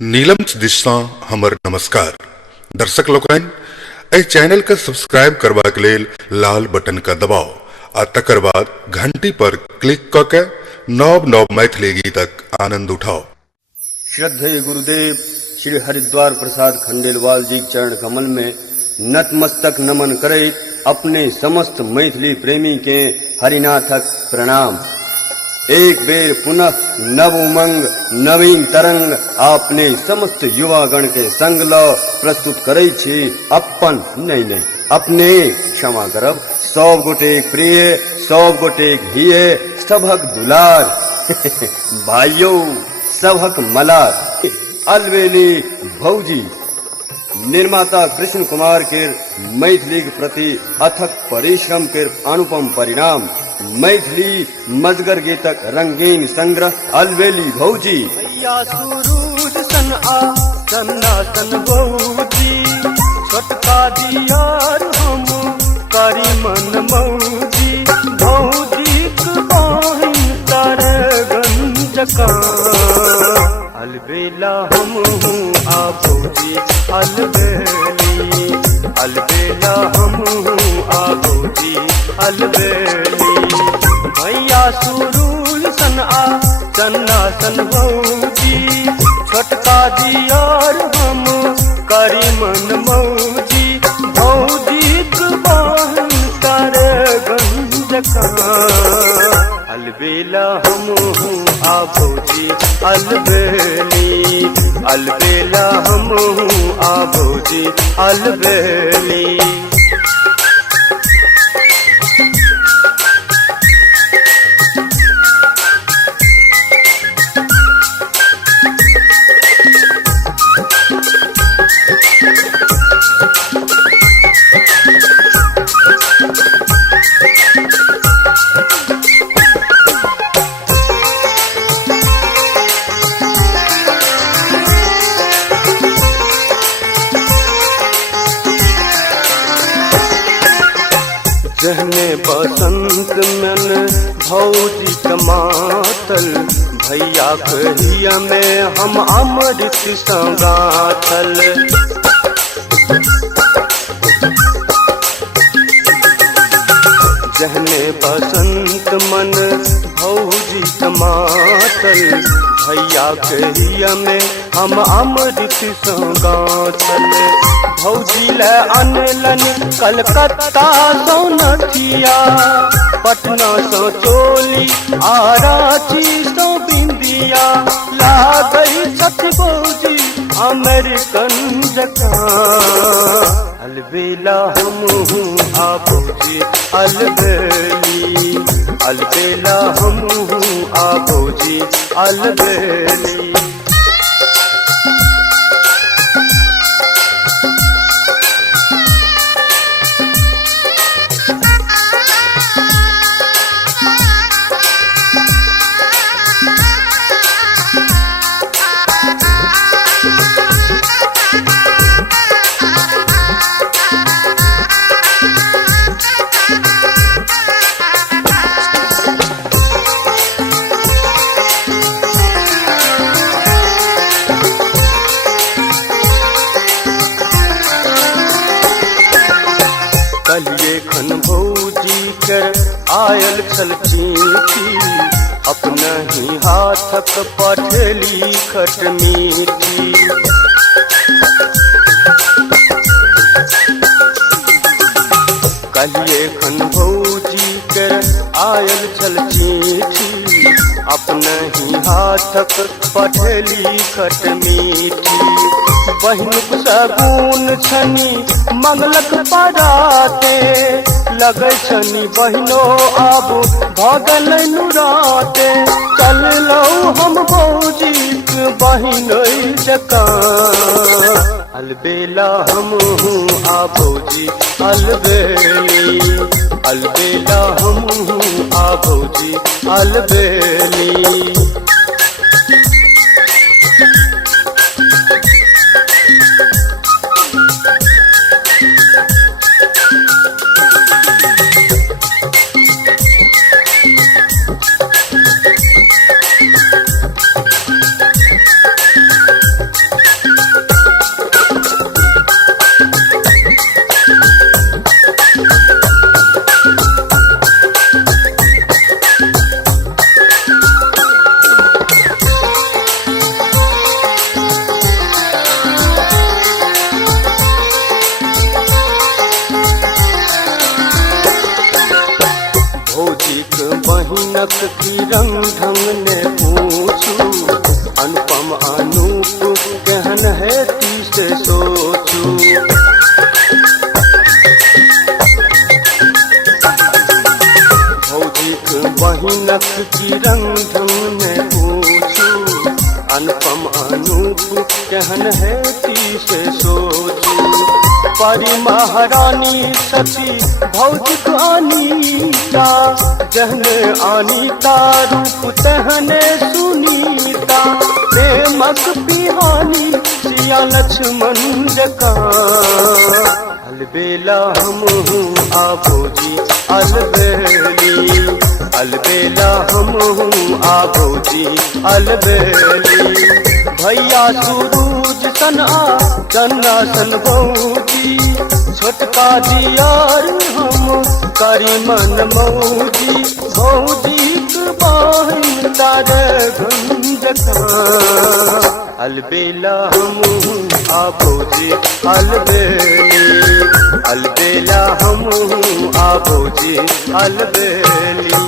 नीलम दिशा हमर नमस्कार दर्शक लोकन एहि चैनल के सब्सक्राइब करबा के लेल लाल बटन का दबाव आ तकर बाद घंटी पर क्लिक क के नव नव मैथिली गीतक आनंद उठाओ। श्रद्धेय गुरुदेव श्री हरिद्वार प्रसाद खंडेलवाल जी के चरण कमल में नतमस्तक नमन करैत अपने समस्त मैथिली प्रेमी के हरिनाथक प्रणाम। एक बेर पुनः नव उमंग नवीन तरंग अपने समस्त युवा गण के संग ल प्रस्तुत करै छी अपन नहीं अपने क्षमा करब सब गोटे प्रिय सब गोटे हिये सभक दुलार भाइयों सभक मलार अलवेली भौजी निर्माता कृष्ण कुमार के मैथिली के प्रति अथक परिश्रम के अनुपम परिणाम मैथिली मजगर गीतक रंगीन संग्रह अलवेली भौजी भैया सुरूज सन आ सन्ना सन भौजी छोटका दियार हम करी मन मौजी भौजी बहिन तर गंजका अलबेला हम हूँ आ भौजी अलबेली अलबेला हम हूँ आ भौजी अलबेली भैया सुरूल सन आ चन्ना सन भौजी छोटका दियार हम करी मन मौजी भौजी बहन कर गंजका अलबेला हम हूँ आ भौजी अलबेली अलबेला हम हूँ आ भौजी अलबेली। जहने बसंत मन भौजी कमातल भैया कहिया में हम अमृत संगाथल जहने बसंत मन भौजी कमातल भैया कहिया में हम अमृत संगाथल भौजी ले अनलन कलकत्ता सो नथिया पटना सो चोली आराची सो बिंदिया लागई सख भौजी अमेरिकन जका अलबेला हम हूँ आ भौजी अलबेली अलबेला हम हूँ आ भौजी अलबेली। कलिए खन भौजी कर आयल छल चींटी अपना ही हाथक पठेली खट मीठी कलिए खन भौजी कर आयल छल चींटी अपना ही हाथक पठेली खट मीठी बहिनुक सगुन छनी मंगलक पराते लगे छनी बहिनो आब भगल नुराते चल लो हम भौजी बहिन जका अलबेला हम हूँ आ भौजी अलबेली अलबेला हम हूँ आ भौजी अलबेली। कहन है से सोची परी महारानी सती भौतिक अनीता जहने अनीता रूप तहने सुनीता प्रेमक बिहानी सिया लक्ष्मण जका अलबेला हम हूँ आभोजी अलबेली अलबेला हम हूँ आभोजी अलबेली भैया सूरूज सना चन्ना सन भौजी छोटका दियार हम करी मन मौजी भौजी बहन तारे गंजका अलबेला हम आभोजी अलबेली अलबेला हम आभोजी अलबेली।